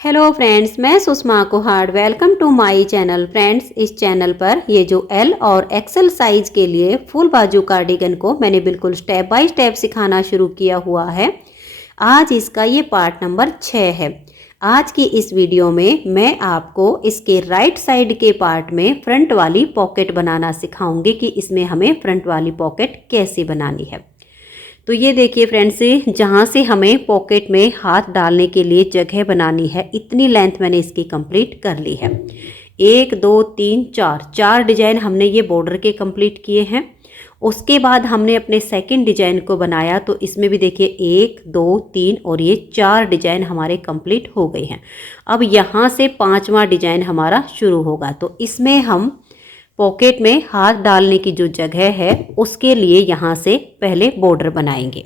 Hello friends, मैं Sushma Kuhad. Welcome to my channel. Friends, इस channel पर ये जो एल और एक्सेल साइज के लिए फुल बाजू कार्डिगन को मैंने बिल्कुल स्टेप बाय स्टेप सिखाना शुरू किया हुआ है। आज इसका ये पार्ट नंबर 6 है। आज की इस वीडियो में मैं आपको इसके राइट साइड के पार्ट में फ्रंट वाली पॉकेट बनाना सिखाऊंगी कि इसमें हमें फ्रंट वाली पॉकेट कैसे बनानी है। तो ये देखिए फ्रेंड्स, जहाँ से हमें पॉकेट में हाथ डालने के लिए जगह बनानी है, इतनी लेंथ मैंने इसकी कंप्लीट कर ली है। 1 2 3 4 डिजाइन हमने ये बॉर्डर के कंप्लीट किए हैं। उसके बाद हमने अपने सेकंड डिजाइन को बनाया, तो इसमें भी देखिए 1 2 3 और ये 4 डिजाइन हमारे कंप्लीट हो गए हैं। अब यहाँ से 5वां डिजाइन हमारा शुरू होगा। तो इसमें हम पॉकेट में हाथ डालने की जो जगह है उसके लिए यहाँ से पहले बॉर्डर बनाएंगे।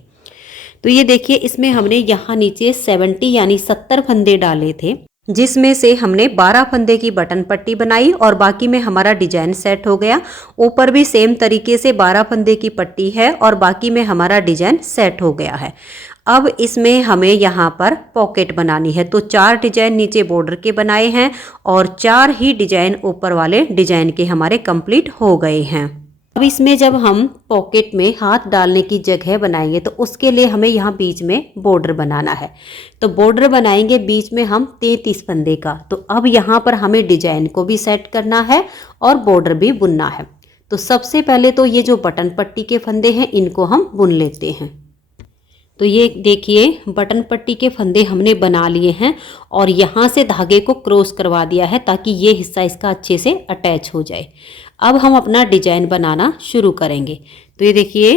तो ये देखिए, इसमें हमने यहाँ नीचे 70 यानी 70 फंदे डाले थे, जिसमें से हमने 12 फंदे की बटन पट्टी बनाई और बाकी में हमारा डिजाइन सेट हो गया। ऊपर भी सेम तरीके से 12 फंदे की पट्टी है और बाकी में हमारा डिजाइन सेट हो गया है। अब इसमें हमें यहाँ पर पॉकेट बनानी है। तो 4 डिजाइन नीचे बॉर्डर के बनाए हैं और 4 ही डिजाइन ऊपर वाले डिजाइन के हमारे कंप्लीट हो गए हैं। अब इसमें जब हम पॉकेट में हाथ डालने की जगह बनाएंगे तो उसके लिए हमें यहाँ बीच में बॉर्डर बनाना है। तो बॉर्डर बनाएंगे बीच में हम 33 फंदे का। तो अब यहाँ पर हमें डिजाइन को भी सेट करना है और बॉर्डर भी बुनना है। तो सबसे पहले तो ये जो बटन पट्टी के फंदे हैं इनको हम बुन लेते हैं। तो ये देखिए, बटन पट्टी के फंदे हमने बना लिए हैं और यहाँ से धागे को क्रॉस करवा दिया है ताकि ये हिस्सा इसका अच्छे से अटैच हो जाए। अब हम अपना डिजाइन बनाना शुरू करेंगे। तो ये देखिए,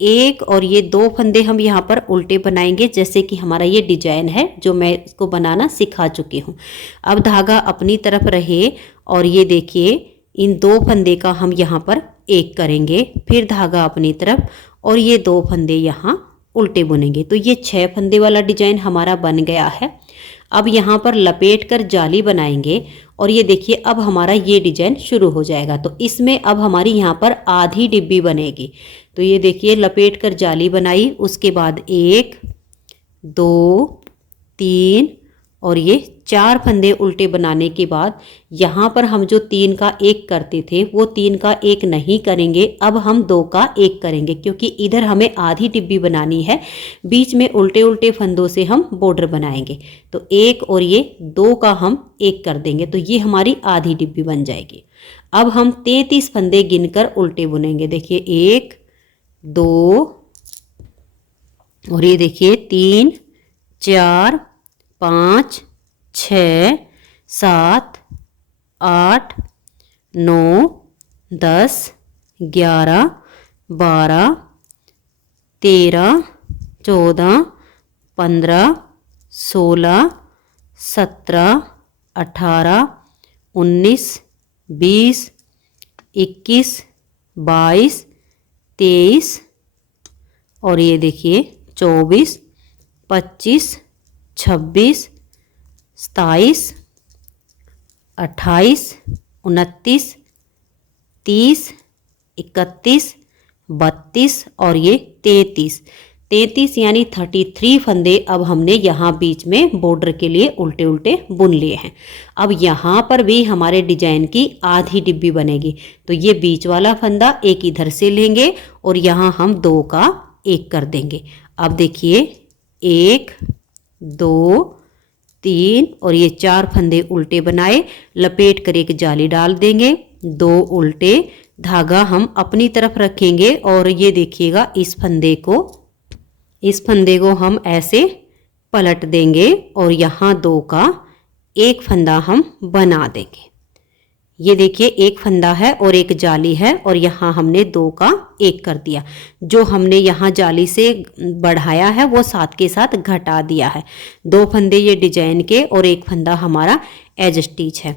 1 और ये 2 फंदे हम यहाँ पर उल्टे बनाएंगे, जैसे कि हमारा ये डिजाइन है जो मैं इसको बनाना सिखा चुकी हूँ। अब धागा अपनी तरफ रहे और ये देखिए, इन 2 फंदे का हम यहाँ पर 1 करेंगे, फिर धागा अपनी तरफ और ये 2 फंदे यहाँ उल्टे बुनेंगे। तो ये 6 फंदे वाला डिजाइन हमारा बन गया है। अब यहाँ पर लपेट कर जाली बनाएंगे और ये देखिए, अब हमारा ये डिजाइन शुरू हो जाएगा। तो इसमें अब हमारी यहाँ पर आधी डिब्बी बनेगी। तो ये देखिए, लपेट कर जाली बनाई, उसके बाद 1 2 3 और ये 4 फंदे उल्टे बनाने के बाद यहाँ पर हम जो 3 का 1 करते थे वो 3 का 1 नहीं करेंगे। अब हम 2 का 1 करेंगे, क्योंकि इधर हमें आधी डिब्बी बनानी है। बीच में उल्टे उल्टे फंदों से हम बॉर्डर बनाएंगे। तो 1 और ये 2 का हम 1 कर देंगे, तो ये हमारी आधी डिब्बी बन जाएगी। अब हम 33 फंदे गिनकर उल्टे बुनेंगे। देखिए, 1 2 और ये देखिए 3 4 5 6 7 8 9 10 11 12 13 14 15 16 17 18 19 20 21 22 23 और ये देखिए 24 25 26 27 28 29 30 31 32 और ये 33 यानी 33 फंदे अब हमने यहाँ बीच में बॉर्डर के लिए उल्टे उल्टे बुन लिए हैं। अब यहाँ पर भी हमारे डिजाइन की आधी डिब्बी बनेगी। तो ये बीच वाला फंदा एक इधर से लेंगे और यहाँ हम 2 का 1 कर देंगे। अब देखिए, 1 2 3 और ये 4 फंदे उल्टे बनाए, लपेट कर एक जाली डाल देंगे, 2 उल्टे, धागा हम अपनी तरफ रखेंगे और ये देखिएगा, इस फंदे को हम ऐसे पलट देंगे और यहाँ 2 का 1 फंदा हम बना देंगे। ये देखिए, 1 फंदा है और एक जाली है और यहाँ हमने 2 का 1 कर दिया। जो हमने यहाँ जाली से बढ़ाया है वो साथ के साथ घटा दिया है। 2 फंदे ये डिजाइन के और 1 फंदा हमारा एज स्टिच है।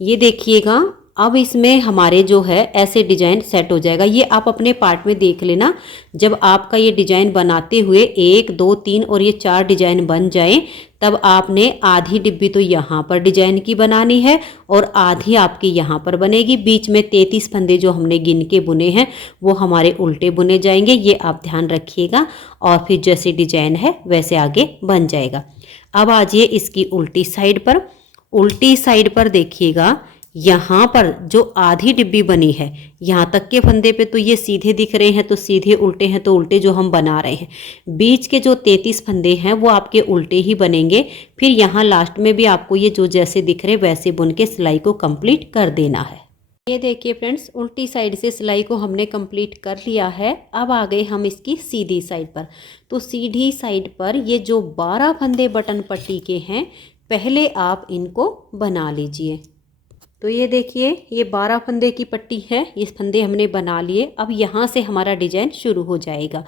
ये देखिएगा, अब इसमें हमारे जो है ऐसे डिजाइन सेट हो जाएगा। ये आप अपने पार्ट में देख लेना। जब आपका ये डिजाइन बनाते हुए 1 2 3 और ये 4 डिजाइन बन जाए, तब आपने आधी डिब्बी तो यहाँ पर डिजाइन की बनानी है और आधी आपकी यहाँ पर बनेगी। बीच में 33 फंदे जो हमने गिन के बुने हैं वो हमारे उल्टे बुने जाएंगे। ये आप ध्यान रखिएगा और फिर जैसे डिजाइन है वैसे आगे बन जाएगा। अब आ जाइए इसकी उल्टी साइड पर। उल्टी साइड पर देखिएगा, यहाँ पर जो आधी डिब्बी बनी है, यहाँ तक के फंदे पे तो ये सीधे दिख रहे हैं, तो सीधे, उल्टे हैं तो उल्टे जो हम बना रहे हैं। बीच के जो 33 फंदे हैं वो आपके उल्टे ही बनेंगे। फिर यहाँ लास्ट में भी आपको ये जो जैसे दिख रहे वैसे बुन के सिलाई को कंप्लीट कर देना है। ये देखिए फ्रेंड्स, उल्टी साइड से सिलाई को हमने कंप्लीट कर लिया है। अब आ गए हम इसकी सीधी साइड पर। तो सीधी साइड पर ये जो 12 फंदे बटन पट्टी के हैं, पहले आप इनको बना लीजिए। तो ये देखिए, ये 12 फंदे की पट्टी है, ये फंदे हमने बना लिए। अब यहाँ से हमारा डिजाइन शुरू हो जाएगा।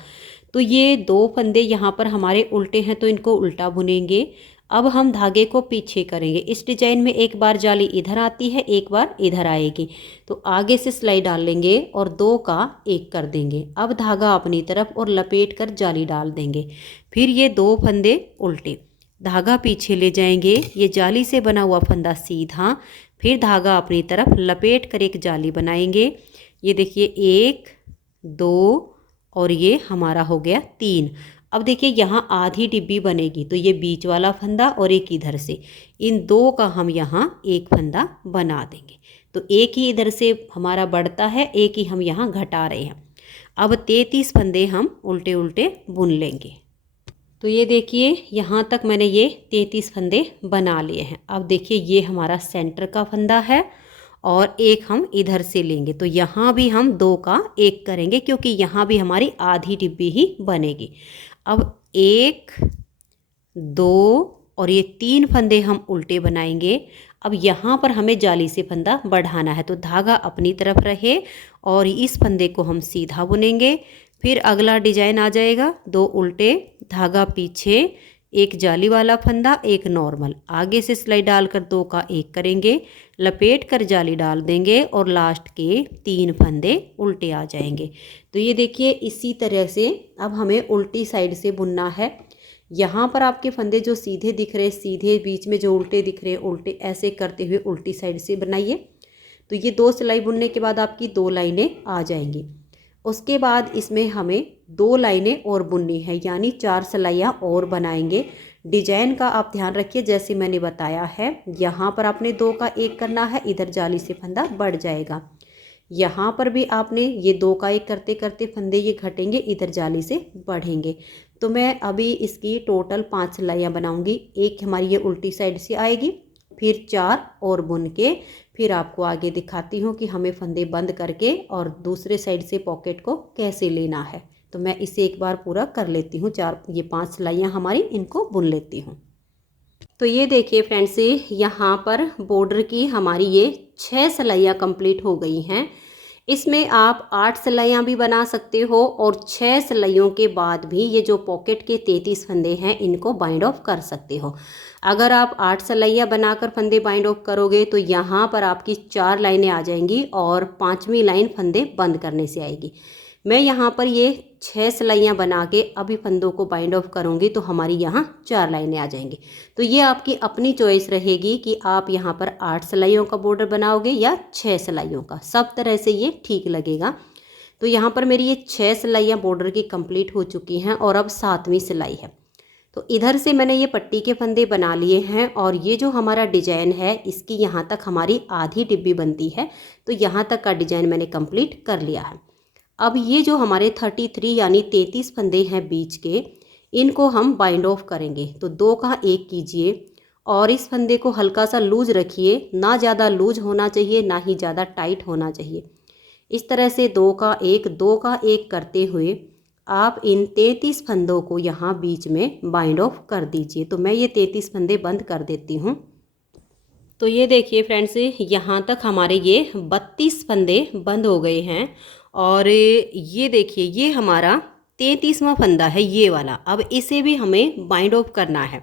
तो ये 2 फंदे यहाँ पर हमारे उल्टे हैं, तो इनको उल्टा बुनेंगे। अब हम धागे को पीछे करेंगे। इस डिजाइन में एक बार जाली इधर आती है, एक बार इधर आएगी। तो आगे से सिलाई डाल लेंगे और 2 का 1 कर देंगे। अब धागा अपनी तरफ और लपेट कर जाली डाल देंगे। फिर ये 2 फंदे उल्टे, धागा पीछे ले जाएंगे, ये जाली से बना हुआ फंदा सीधा, फिर धागा अपनी तरफ लपेट कर एक जाली बनाएंगे। ये देखिए 1 2 और ये हमारा हो गया 3। अब देखिए यहाँ आधी डिब्बी बनेगी, तो ये बीच वाला फंदा और एक इधर से, इन 2 का हम यहाँ एक फंदा बना देंगे। तो एक ही इधर से हमारा बढ़ता है, एक ही हम यहाँ घटा रहे हैं। अब 33 फंदे हम उल्टे उल्टे बुन लेंगे। तो ये देखिए, यहाँ तक मैंने ये 33 फंदे बना लिए हैं। अब देखिए ये हमारा सेंटर का फंदा है और एक हम इधर से लेंगे। तो यहाँ भी हम 2 का 1 करेंगे, क्योंकि यहाँ भी हमारी आधी डिब्बी ही बनेगी। अब 1 2 और ये 3 फंदे हम उल्टे बनाएंगे। अब यहाँ पर हमें जाली से फंदा बढ़ाना है, तो धागा अपनी तरफ रहे और इस फंदे को हम सीधा बुनेंगे। फिर अगला डिजाइन आ जाएगा, 2 उल्टे, धागा पीछे, एक जाली वाला फंदा, एक नॉर्मल, आगे से सिलाई डालकर 2 का 1 करेंगे, लपेट कर जाली डाल देंगे और लास्ट के 3 फंदे उल्टे आ जाएंगे। तो ये देखिए, इसी तरह से अब हमें उल्टी साइड से बुनना है। यहाँ पर आपके फंदे जो सीधे दिख रहे, सीधे, बीच में जो उल्टे दिख रहे उल्टे, ऐसे करते हुए उल्टी साइड से बनाइए। तो ये 2 सिलाई बुनने के बाद आपकी 2 लाइनें आ जाएंगी। उसके बाद इसमें हमें 2 लाइनें और बुननी है, यानी 4 सिलाइयाँ और बनाएंगे। डिजाइन का आप ध्यान रखिए, जैसे मैंने बताया है, यहाँ पर आपने 2 का 1 करना है, इधर जाली से फंदा बढ़ जाएगा। यहाँ पर भी आपने ये 2 का 1 करते करते फंदे ये घटेंगे, इधर जाली से बढ़ेंगे। तो मैं अभी इसकी टोटल 5 सिलाइयाँ बनाऊँगी। एक हमारी ये उल्टी साइड से आएगी, फिर 4 और बुन के फिर आपको आगे दिखाती हूँ कि हमें फंदे बंद करके और दूसरे साइड से पॉकेट को कैसे लेना है। तो मैं इसे एक बार पूरा कर लेती हूँ। 5 सिलाइयाँ हमारी, इनको बुन लेती हूँ। तो ये देखिए फ्रेंड्स, यहाँ पर बॉर्डर की हमारी ये 6 सिलाइयाँ कंप्लीट हो गई हैं। इसमें आप 8 सिलाइयाँ भी बना सकते हो और 6 सिलाइयों के बाद भी ये जो पॉकेट के 33 फंदे हैं इनको बाइंड ऑफ कर सकते हो। अगर आप 8 सिलाइयाँ बनाकर फंदे बाइंड ऑफ करोगे तो यहाँ पर आपकी 4 लाइनें आ जाएंगी और 5वीं लाइन फंदे बंद करने से आएगी। मैं यहाँ पर ये 6 सिलाइयाँ बना के अभी फंदों को बाइंड ऑफ करूँगी, तो हमारी यहाँ 4 लाइनें आ जाएंगी। तो ये आपकी अपनी चॉइस रहेगी कि आप यहाँ पर 8 सिलाइयों का बॉर्डर बनाओगे या 6 सिलाइयों का, सब तरह से ये ठीक लगेगा। तो यहाँ पर मेरी ये 6 सिलाइयाँ बॉर्डर की कंप्लीट हो चुकी हैं और अब 7वीं सिलाई है। तो इधर से मैंने ये पट्टी के फंदे बना लिए हैं और ये जो हमारा डिजाइन है, इसकी यहाँ तक हमारी आधी डिब्बी बनती है। तो यहाँ तक का डिजाइन मैंने कंप्लीट कर लिया है। अब ये जो हमारे 33 यानी 33 फंदे हैं बीच के, इनको हम बाइंड ऑफ करेंगे। तो 2 का 1 कीजिए और इस फंदे को हल्का सा लूज रखिए, ना ज़्यादा लूज होना चाहिए ना ही ज़्यादा टाइट होना चाहिए। इस तरह से 2 का 1 करते हुए आप इन 33 फंदों को यहाँ बीच में बाइंड ऑफ कर दीजिए। तो मैं ये 33 फंदे बंद कर देती हूँ। तो ये देखिए फ्रेंड्स, यहाँ तक हमारे ये 32 फंदे बंद हो गए हैं और ये देखिए ये हमारा 33वां फंदा है, ये वाला। अब इसे भी हमें बाइंड ऑफ करना है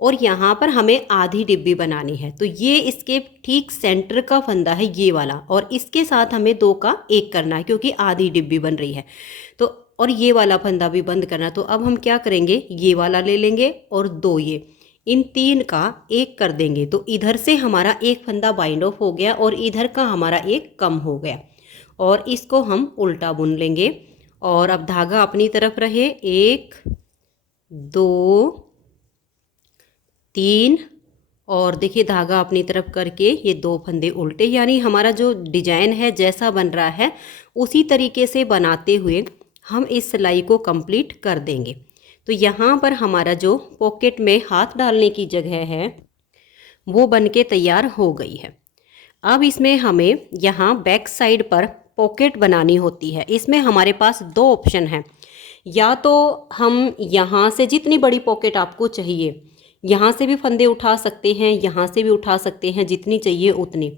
और यहाँ पर हमें आधी डिब्बी बनानी है। तो ये इसके ठीक सेंटर का फंदा है, ये वाला, और इसके साथ हमें 2 का 1 करना है क्योंकि आधी डिब्बी बन रही है। तो और ये वाला फंदा भी बंद करना। तो अब हम क्या करेंगे, ये वाला ले लेंगे और 2 ये, इन 3 का 1 कर देंगे। तो इधर से हमारा एक फंदा बाइंड ऑफ हो गया और इधर का हमारा एक कम हो गया और इसको हम उल्टा बुन लेंगे। और अब धागा अपनी तरफ रहे, 1 2 3 और देखिए धागा अपनी तरफ करके ये 2 फंदे उल्टे, यानी हमारा जो डिजाइन है जैसा बन रहा है उसी तरीके से बनाते हुए हम इस सिलाई को कंप्लीट कर देंगे। तो यहाँ पर हमारा जो पॉकेट में हाथ डालने की जगह है वो बन के तैयार हो गई है। अब इसमें हमें यहाँ बैक साइड पर पॉकेट बनानी होती है। इसमें हमारे पास 2 ऑप्शन हैं, या तो हम यहाँ से जितनी बड़ी पॉकेट आपको चाहिए यहाँ से भी फंदे उठा सकते हैं, यहाँ से भी उठा सकते हैं, जितनी चाहिए उतनी।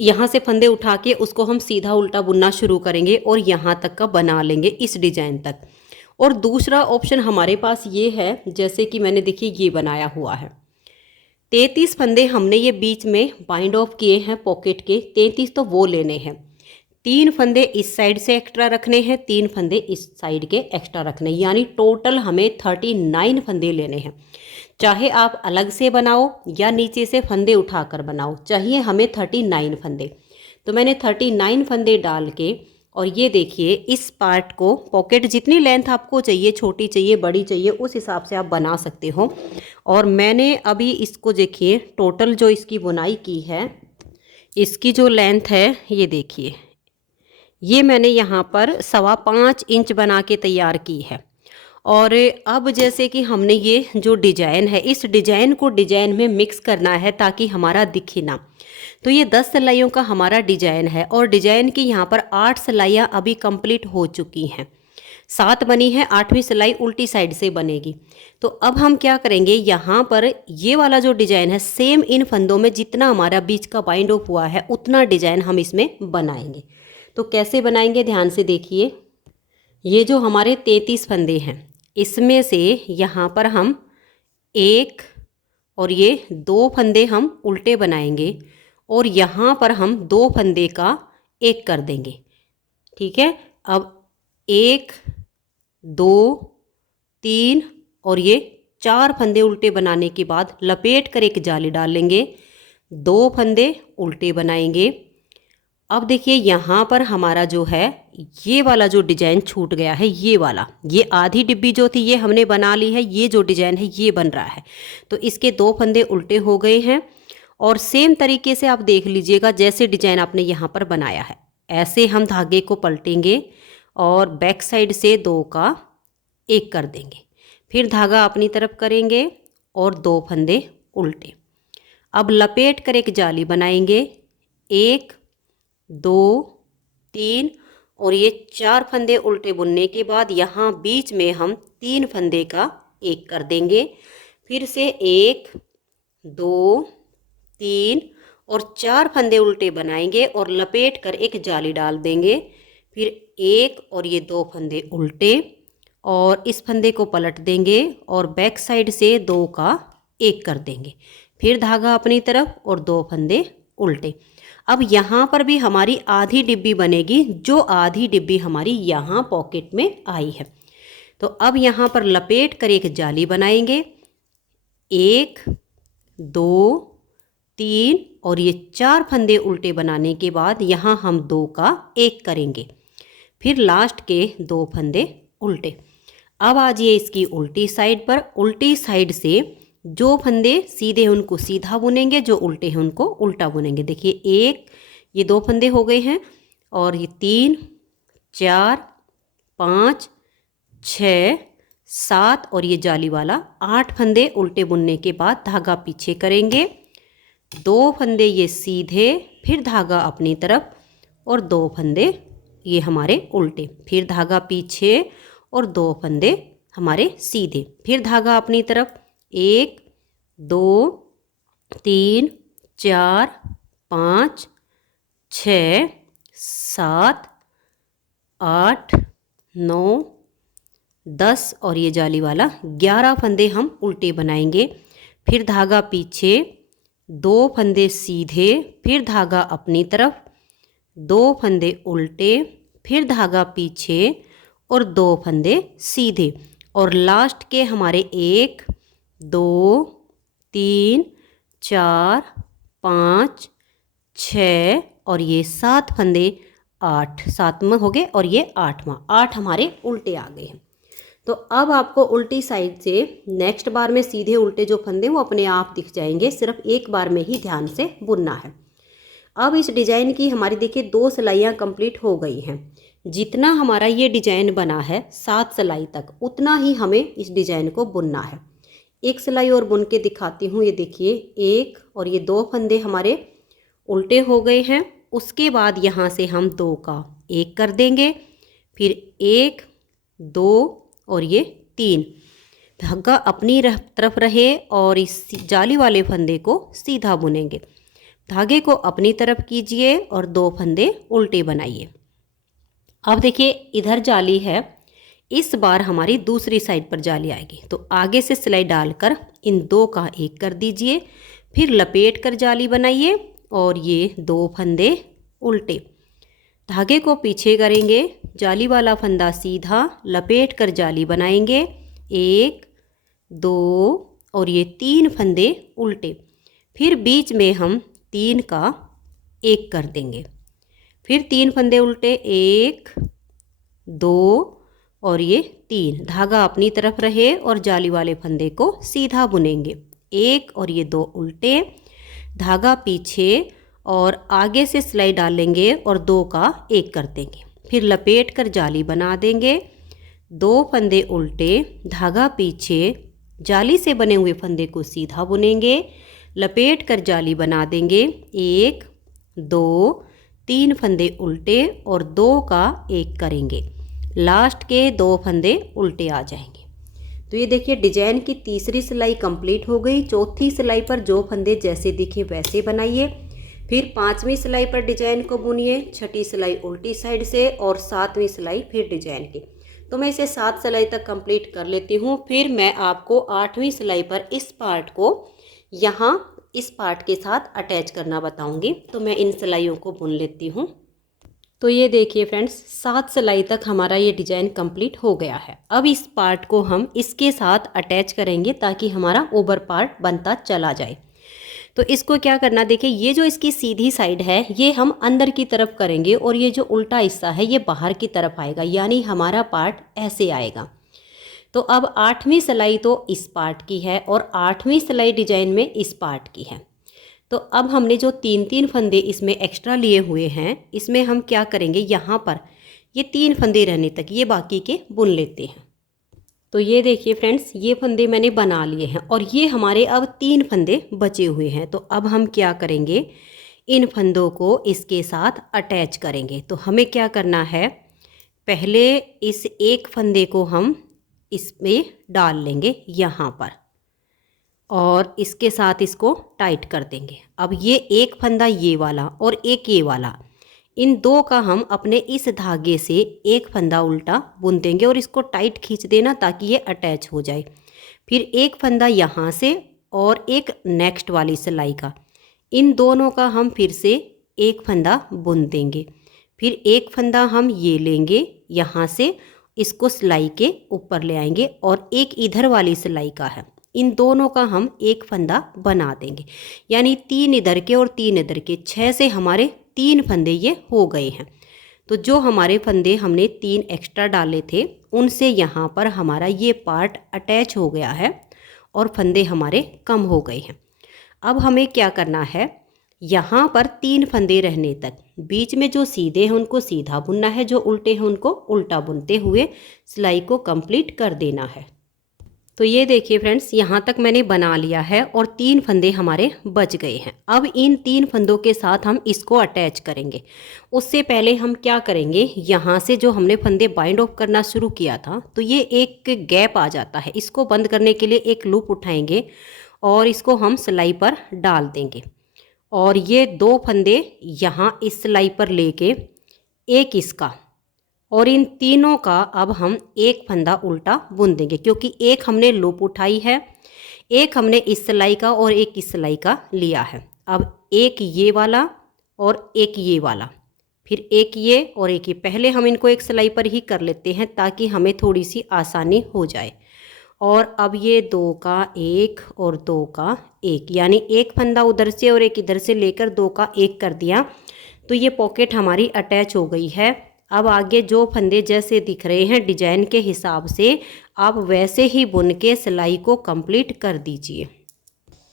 यहाँ से फंदे उठा के उसको हम सीधा उल्टा बुनना शुरू करेंगे और यहाँ तक का बना लेंगे इस डिजाइन तक। और दूसरा ऑप्शन हमारे पास ये है, जैसे कि मैंने देखिए ये बनाया हुआ है। 33 फंदे हमने ये बीच में बाइंड ऑफ किए हैं पॉकेट के, 33 तो वो लेने हैं। 3 फंदे इस साइड से एक्स्ट्रा रखने हैं, 3 फंदे इस साइड के एक्स्ट्रा रखने हैं, यानी टोटल हमें 39 फंदे लेने हैं। चाहे आप अलग से बनाओ या नीचे से फंदे उठाकर बनाओ, चाहिए हमें 39 फंदे। तो मैंने 39 फंदे डाल के, और ये देखिए इस पार्ट को पॉकेट जितनी लेंथ आपको चाहिए, छोटी चाहिए बड़ी चाहिए, उस हिसाब से आप बना सकते हो। और मैंने अभी इसको देखिए टोटल जो इसकी बुनाई की है, इसकी जो लेंथ है ये देखिए, ये मैंने यहाँ पर 5.25 इंच बना के तैयार की है। और अब जैसे कि हमने ये जो डिजाइन है, इस डिजाइन को डिजाइन में मिक्स करना है ताकि हमारा दिखे ना। तो ये 10 सिलाइयों का हमारा डिजाइन है और डिजाइन की यहाँ पर 8 सिलाइयाँ अभी कंप्लीट हो चुकी हैं, 7 बनी है, 8वीं सिलाई उल्टी साइड से बनेगी। तो अब हम क्या करेंगे, यहाँ पर ये वाला जो डिजाइन है सेम इन फंदों में जितना हमारा बीच का बाइंड ऑफ हुआ है उतना डिजाइन हम इसमें बनाएंगे। तो कैसे बनाएंगे ध्यान से देखिए। ये जो हमारे 33 फंदे हैं इसमें से यहाँ पर हम 1 और ये 2 फंदे हम उल्टे बनाएंगे और यहाँ पर हम 2 फंदे का 1 कर देंगे। ठीक है, अब 1 2 3 और ये 4 फंदे उल्टे बनाने के बाद लपेट कर एक जाली डाल लेंगे, 2 फंदे उल्टे बनाएंगे। अब देखिए यहाँ पर हमारा जो है ये वाला जो डिजाइन छूट गया है, ये वाला, ये आधी डिब्बी जो थी ये हमने बना ली है, ये जो डिजाइन है ये बन रहा है। तो इसके 2 फंदे उल्टे हो गए हैं और सेम तरीके से आप देख लीजिएगा जैसे डिजाइन आपने यहाँ पर बनाया है, ऐसे हम धागे को पलटेंगे और बैक साइड से 2 का 1 कर देंगे, फिर धागा अपनी तरफ करेंगे और 2 फंदे उल्टे। अब लपेट कर एक जाली बनाएंगे, 1 2 3 और ये 4 फंदे उल्टे बुनने के बाद यहाँ बीच में हम 3 फंदे का 1 कर देंगे, फिर से 1 2 3 और 4 फंदे उल्टे बनाएंगे और लपेट कर एक जाली डाल देंगे, फिर 1 और ये 2 फंदे उल्टे और इस फंदे को पलट देंगे और बैक साइड से 2 का 1 कर देंगे, फिर धागा अपनी तरफ और 2 फंदे उल्टे। अब यहाँ पर भी हमारी आधी डिब्बी बनेगी, जो आधी डिब्बी हमारी यहाँ पॉकेट में आई है। तो अब यहाँ पर लपेट कर एक जाली बनाएंगे, 1 2 3 और ये 4 फंदे उल्टे बनाने के बाद यहाँ हम 2 का 1 करेंगे, फिर लास्ट के 2 फंदे उल्टे। अब आ जाइए इसकी उल्टी साइड पर, उल्टी साइड से जो फंदे सीधे हैं उनको सीधा बुनेंगे, जो उल्टे हैं उनको उल्टा बुनेंगे। देखिए 1 ये 2 फंदे हो गए हैं और ये 3 4 5 6 7 और ये जाली वाला 8 फंदे उल्टे बुनने के बाद धागा पीछे करेंगे, 2 फंदे ये सीधे, फिर धागा अपनी तरफ और 2 फंदे ये हमारे उल्टे, फिर धागा पीछे और 2 फंदे हमारे सीधे, फिर धागा अपनी तरफ, 1 2 3 4 5 6 7 8 9 10 और ये जाली वाला 11 फंदे हम उल्टे बनाएंगे, फिर धागा पीछे, 2 फंदे सीधे, फिर धागा अपनी तरफ, 2 फंदे उल्टे, फिर धागा पीछे और 2 फंदे सीधे और लास्ट के हमारे 1 2 3 4 5 6 और ये 7 फंदे 8, 7वां हो गए और ये 8वां, 8 हमारे उल्टे आ गए हैं। तो अब आपको उल्टी साइड से नेक्स्ट बार में सीधे उल्टे जो फंदे वो अपने आप दिख जाएंगे, सिर्फ एक बार में ही ध्यान से बुनना है। अब इस डिज़ाइन की हमारी देखिए 2 सिलाइयाँ कंप्लीट हो गई हैं। जितना हमारा ये डिज़ाइन बना है 7 सिलाई तक, उतना ही हमें इस डिज़ाइन को बुनना है। एक सिलाई और बुन के दिखाती हूँ। ये देखिए, एक और ये 2 फंदे हमारे उल्टे हो गए हैं। उसके बाद यहाँ से हम 2 का 1 कर देंगे, फिर 1 2 और ये 3। धागा अपनी तरफ रहे और इस जाली वाले फंदे को सीधा बुनेंगे। धागे को अपनी तरफ कीजिए और 2 फंदे उल्टे बनाइए। अब देखिए, इधर जाली है, इस बार हमारी दूसरी साइड पर जाली आएगी, तो आगे से सिलाई डालकर इन 2 का 1 कर दीजिए, फिर लपेट कर जाली बनाइए और ये 2 फंदे उल्टे। धागे को पीछे करेंगे, जाली वाला फंदा सीधा, लपेट कर जाली बनाएंगे, 1 2 और ये 3 फंदे उल्टे। फिर बीच में हम 3 का 1 कर देंगे, फिर 3 फंदे उल्टे, 1 2 और ये 3। धागा अपनी तरफ रहे और जाली वाले फंदे को सीधा बुनेंगे, 1 और ये 2 उल्टे। धागा पीछे और आगे से सिलाई डालेंगे और 2 का 1 कर देंगे, फिर लपेट कर जाली बना देंगे, 2 फंदे उल्टे, धागा पीछे, जाली से बने हुए फंदे को सीधा बुनेंगे, लपेट कर जाली बना देंगे, 1 2 3 फंदे उल्टे और 2 का 1 करेंगे। लास्ट के 2 फंदे उल्टे आ जाएंगे। तो ये देखिए, डिजाइन की तीसरी सिलाई कंप्लीट हो गई। चौथी सिलाई पर जो फंदे जैसे दिखे वैसे बनाइए, फिर 5वीं सिलाई पर डिजाइन को बुनिए, 6ठी सिलाई उल्टी साइड से और 7वीं सिलाई फिर डिजाइन की। तो मैं इसे 7 सिलाई तक कंप्लीट कर लेती हूँ। फिर मैं आपको 8वीं सिलाई पर इस पार्ट को यहाँ इस पार्ट के साथ अटैच करना बताऊँगी। तो मैं इन सिलाइयों को बुन लेती हूँ। तो ये देखिए फ्रेंड्स, 7 सिलाई तक हमारा ये डिज़ाइन कंप्लीट हो गया है। अब इस पार्ट को हम इसके साथ अटैच करेंगे ताकि हमारा ओवर पार्ट बनता चला जाए। तो इसको क्या करना, देखिए ये जो इसकी सीधी साइड है ये हम अंदर की तरफ करेंगे और ये जो उल्टा हिस्सा है ये बाहर की तरफ आएगा, यानी हमारा पार्ट ऐसे आएगा। तो अब 8वीं सिलाई तो इस पार्ट की है और 8वीं सिलाई डिजाइन में इस पार्ट की है। तो अब हमने जो 3 फंदे इसमें एक्स्ट्रा लिए हुए हैं, इसमें हम क्या करेंगे, यहाँ पर ये 3 फंदे रहने तक ये बाकी के बुन लेते हैं। तो ये देखिए फ्रेंड्स, ये फंदे मैंने बना लिए हैं और ये हमारे अब 3 फंदे बचे हुए हैं। तो अब हम क्या करेंगे, इन फंदों को इसके साथ अटैच करेंगे। तो हमें क्या करना है, पहले इस एक फंदे को हम इसमें डाल लेंगे यहाँ पर और इसके साथ इसको टाइट कर देंगे। अब ये एक फंदा ये वाला और एक ये वाला, इन 2 का हम अपने इस धागे से एक फंदा उल्टा बुन देंगे और इसको टाइट खींच देना ताकि ये अटैच हो जाए। फिर एक फंदा यहाँ से और एक नेक्स्ट वाली सिलाई का, इन दोनों का हम फिर से एक फंदा बुन देंगे। फिर एक फंदा हम ये लेंगे यहाँ से, इसको सिलाई के ऊपर ले आएंगे और एक इधर वाली सिलाई का है, इन दोनों का हम एक फंदा बना देंगे, यानी 3 इधर के और 3 इधर के, 6 से हमारे 3 फंदे ये हो गए हैं। तो जो हमारे फंदे हमने 3 एक्स्ट्रा डाले थे उनसे यहाँ पर हमारा ये पार्ट अटैच हो गया है और फंदे हमारे कम हो गए हैं। अब हमें क्या करना है, यहाँ पर 3 फंदे रहने तक बीच में जो सीधे हैं उनको सीधा बुनना है, जो उल्टे हैं उनको उल्टा बुनते हुए सिलाई को कंप्लीट कर देना है। तो ये देखिए फ्रेंड्स, यहाँ तक मैंने बना लिया है और 3 फंदे हमारे बच गए हैं। अब इन 3 फंदों के साथ हम इसको अटैच करेंगे। उससे पहले हम क्या करेंगे, यहाँ से जो हमने फंदे बाइंड ऑफ करना शुरू किया था तो ये एक गैप आ जाता है, इसको बंद करने के लिए एक लूप उठाएंगे और इसको हम सिलाई पर डाल देंगे और ये 2 फंदे यहाँ इस सिलाई पर लेके एक इसका और इन तीनों का अब हम एक फंदा उल्टा बुन देंगे, क्योंकि एक हमने लूप उठाई है, एक हमने इस सिलाई का और एक इस सिलाई का लिया है। अब एक ये वाला और एक ये वाला, फिर एक ये और एक ये, पहले हम इनको एक सिलाई पर ही कर लेते हैं ताकि हमें थोड़ी सी आसानी हो जाए। और अब ये 2 का 1 और 2 का 1, यानी एक फंदा उधर से और एक इधर से लेकर 2 का 1 कर दिया। तो ये पॉकेट हमारी अटैच हो गई है। अब आगे जो फंदे जैसे दिख रहे हैं डिजाइन के हिसाब से आप वैसे ही बुन के सिलाई को कंप्लीट कर दीजिए।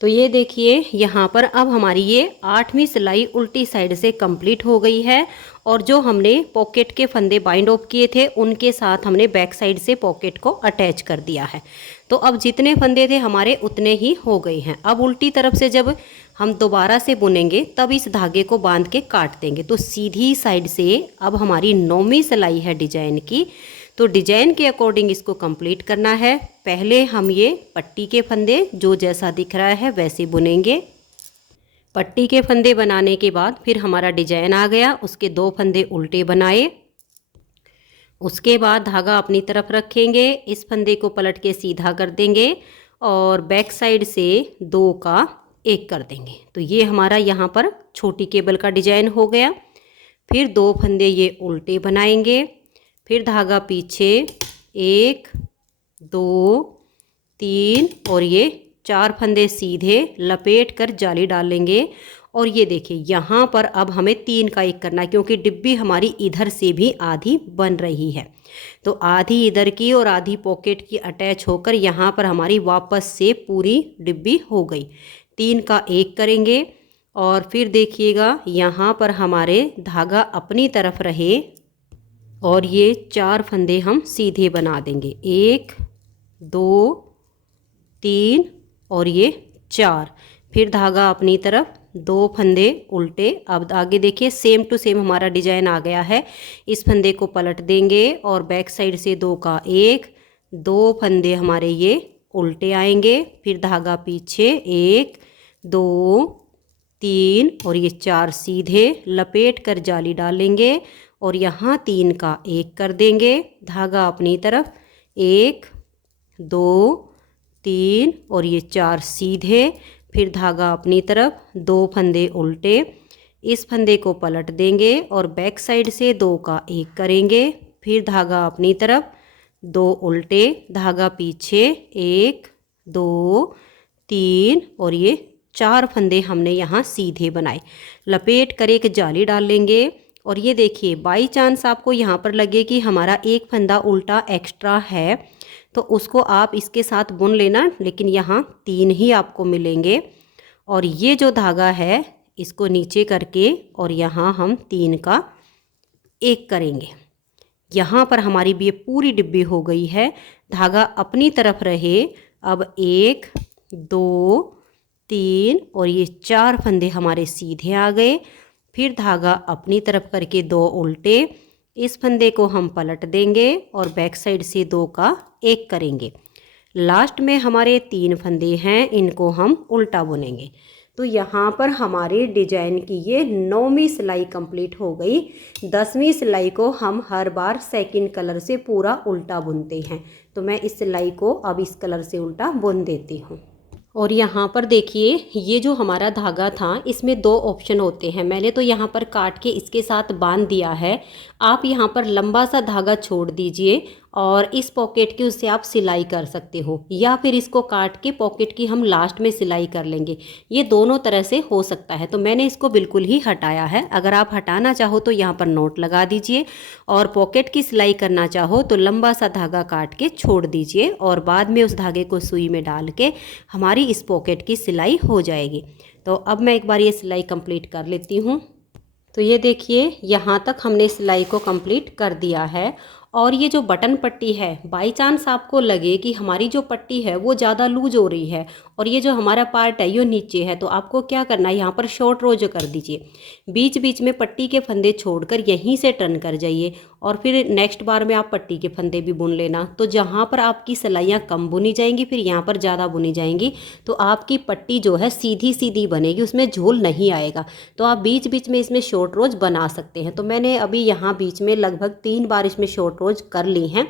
तो ये देखिए यहाँ पर अब हमारी ये 8वीं सिलाई उल्टी साइड से कंप्लीट हो गई है और जो हमने पॉकेट के फंदे बाइंड ऑफ किए थे उनके साथ हमने बैक साइड से पॉकेट को अटैच कर दिया है। तो अब जितने फंदे थे हमारे उतने ही हो गए हैं। अब उल्टी तरफ से जब हम दोबारा से बुनेंगे तब इस धागे को बांध के काट देंगे। तो सीधी साइड से अब हमारी 9वीं सिलाई है डिजाइन की। तो डिजाइन के अकॉर्डिंग इसको कंप्लीट करना है। पहले हम ये पट्टी के फंदे जो जैसा दिख रहा है वैसे बुनेंगे। पट्टी के फंदे बनाने के बाद फिर हमारा डिजाइन आ गया, उसके 2 फंदे उल्टे बनाए। उसके बाद धागा अपनी तरफ रखेंगे, इस फंदे को पलट के सीधा कर देंगे और बैक साइड से 2 का 1 कर देंगे। तो ये हमारा यहाँ पर छोटी केबल का डिजाइन हो गया। फिर 2 फंदे ये उल्टे बनाएंगे, फिर धागा पीछे 1 2 3 और ये 4 फंदे सीधे लपेट कर जाली डालेंगे। और ये देखिए यहाँ पर अब हमें 3 का 1 करना है क्योंकि डिब्बी हमारी इधर से भी आधी बन रही है। तो आधी इधर की और आधी पॉकेट की अटैच होकर यहाँ पर हमारी वापस से पूरी डिब्बी हो गई। 3 का 1 करेंगे और फिर देखिएगा यहाँ पर हमारे धागा अपनी तरफ रहे और ये 4 फंदे हम सीधे बना देंगे, 1 2 3 और ये 4। फिर धागा अपनी तरफ, 2 फंदे उल्टे। अब आगे देखिए सेम टू सेम हमारा डिजाइन आ गया है। इस फंदे को पलट देंगे और बैक साइड से 2 का 1, 2 फंदे हमारे ये उल्टे आएंगे। फिर धागा पीछे 1 2 3 और ये 4 सीधे लपेट कर जाली डालेंगे और यहाँ 3 का 1 कर देंगे। धागा अपनी तरफ, 1 2 3 और ये 4 सीधे। फिर धागा अपनी तरफ, 2 फंदे उल्टे। इस फंदे को पलट देंगे और बैक साइड से 2 का 1 करेंगे। फिर धागा अपनी तरफ, 2 उल्टे, धागा पीछे 1 2 3 और ये 4 फंदे हमने यहाँ सीधे बनाए। लपेट कर एक जाली डाल लेंगे। और ये देखिए बाई चांस आपको यहाँ पर लगे कि हमारा 1 फंदा उल्टा एक्स्ट्रा है तो उसको आप इसके साथ बुन लेना, लेकिन यहाँ 3 ही आपको मिलेंगे। और ये जो धागा है इसको नीचे करके और यहाँ हम 3 का 1 करेंगे। यहाँ पर हमारी भी ये पूरी डिब्बी हो गई है। धागा अपनी तरफ रहे। अब 1 2 3 और ये 4 फंदे हमारे सीधे आ गए। फिर धागा अपनी तरफ करके 2 उल्टे। इस फंदे को हम पलट देंगे और बैक साइड से 2 का 1 करेंगे। लास्ट में हमारे 3 फंदे हैं, इनको हम उल्टा बुनेंगे। तो यहाँ पर हमारे डिजाइन की ये 9वीं सिलाई कंप्लीट हो गई। 10वीं सिलाई को हम हर बार सेकंड कलर से पूरा उल्टा बुनते हैं। तो मैं इस सिलाई को अब इस कलर से उल्टा बुन देती हूँ। और यहाँ पर देखिए ये जो हमारा धागा था इसमें 2 ऑप्शन होते हैं। मैंने तो यहाँ पर काट के इसके साथ बांध दिया है। आप यहाँ पर लंबा सा धागा छोड़ दीजिए और इस पॉकेट की उससे आप सिलाई कर सकते हो, या फिर इसको काट के पॉकेट की हम लास्ट में सिलाई कर लेंगे। ये दोनों तरह से हो सकता है। तो मैंने इसको बिल्कुल ही हटाया है। अगर आप हटाना चाहो तो यहाँ पर नोट लगा दीजिए और पॉकेट की सिलाई करना चाहो तो लंबा सा धागा काट के छोड़ दीजिए और बाद में उस धागे को सुई में डाल के हमारी इस पॉकेट की सिलाई हो जाएगी। तो अब मैं एक बार ये सिलाई कंप्लीट कर लेती हूँ। तो ये देखिए यहाँ तक हमने सिलाई को कंप्लीट कर दिया है। और ये जो बटन पट्टी है, बाई चांस आपको लगे कि हमारी जो पट्टी है वो ज़्यादा लूज हो रही है और ये जो हमारा पार्ट है ये नीचे है, तो आपको क्या करना है, यहाँ पर शॉर्ट रोज कर दीजिए। बीच बीच में पट्टी के फंदे छोड़कर यहीं से टर्न कर जाइए और फिर नेक्स्ट बार में आप पट्टी के फंदे भी बुन लेना। तो जहाँ पर आपकी सिलाइयाँ कम बुनी जाएंगी फिर यहाँ पर ज़्यादा बुनी जाएंगी, तो आपकी पट्टी जो है सीधी सीधी बनेगी, उसमें झोल नहीं आएगा। तो आप बीच बीच में इसमें शॉर्ट रोज बना सकते हैं। तो मैंने अभी यहाँ बीच में लगभग 3 बार इसमें शॉर्ट रोज कर ली हैं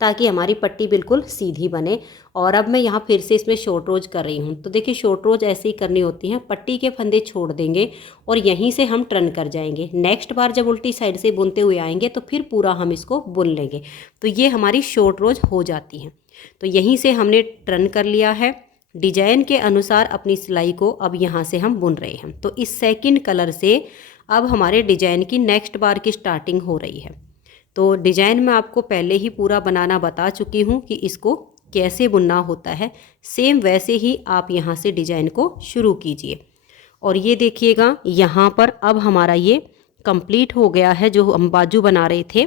ताकि हमारी पट्टी बिल्कुल सीधी बने। और अब मैं यहाँ फिर से इसमें शॉर्ट रोज कर रही हूँ। तो देखिए शॉर्ट रोज ऐसे ही करनी होती हैं। पट्टी के फंदे छोड़ देंगे और यहीं से हम टर्न कर जाएंगे। नेक्स्ट बार जब उल्टी साइड से बुनते हुए आएंगे तो फिर पूरा हम इसको बुन लेंगे। तो ये हमारी शॉर्ट रोज हो जाती हैं। तो यहीं से हमने टर्न कर लिया है। डिजाइन के अनुसार अपनी सिलाई को अब यहाँ से हम बुन रहे हैं। तो इस सेकंड कलर से अब हमारे डिजाइन की नेक्स्ट बार की स्टार्टिंग हो रही है। तो डिज़ाइन मैं आपको पहले ही पूरा बनाना बता चुकी हूँ कि इसको कैसे बुनना होता है। सेम वैसे ही आप यहाँ से डिज़ाइन को शुरू कीजिए। और ये देखिएगा यहाँ पर अब हमारा ये कंप्लीट हो गया है। जो हम बाजू बना रहे थे,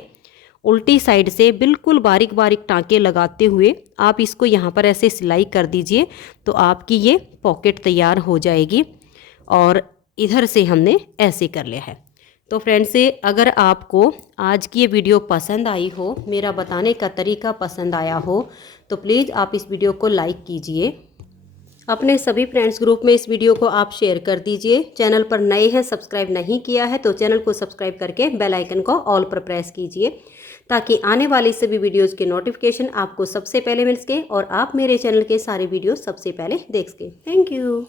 उल्टी साइड से बिल्कुल बारीक बारीक टाँके लगाते हुए आप इसको यहाँ पर ऐसे सिलाई कर दीजिए, तो आपकी ये पॉकेट तैयार हो जाएगी। और इधर से हमने ऐसे कर लिया है। तो फ्रेंड्स, अगर आपको आज की ये वीडियो पसंद आई हो, मेरा बताने का तरीका पसंद आया हो, तो प्लीज़ आप इस वीडियो को लाइक कीजिए। अपने सभी फ्रेंड्स ग्रुप में इस वीडियो को आप शेयर कर दीजिए। चैनल पर नए हैं, सब्सक्राइब नहीं किया है तो चैनल को सब्सक्राइब करके बेल आइकन को ऑल पर प्रेस कीजिए, ताकि आने वाली सभी वीडियोज़ के नोटिफिकेशन आपको सबसे पहले मिल सके और आप मेरे चैनल के सारे वीडियो सबसे पहले देख सकें। Thank you.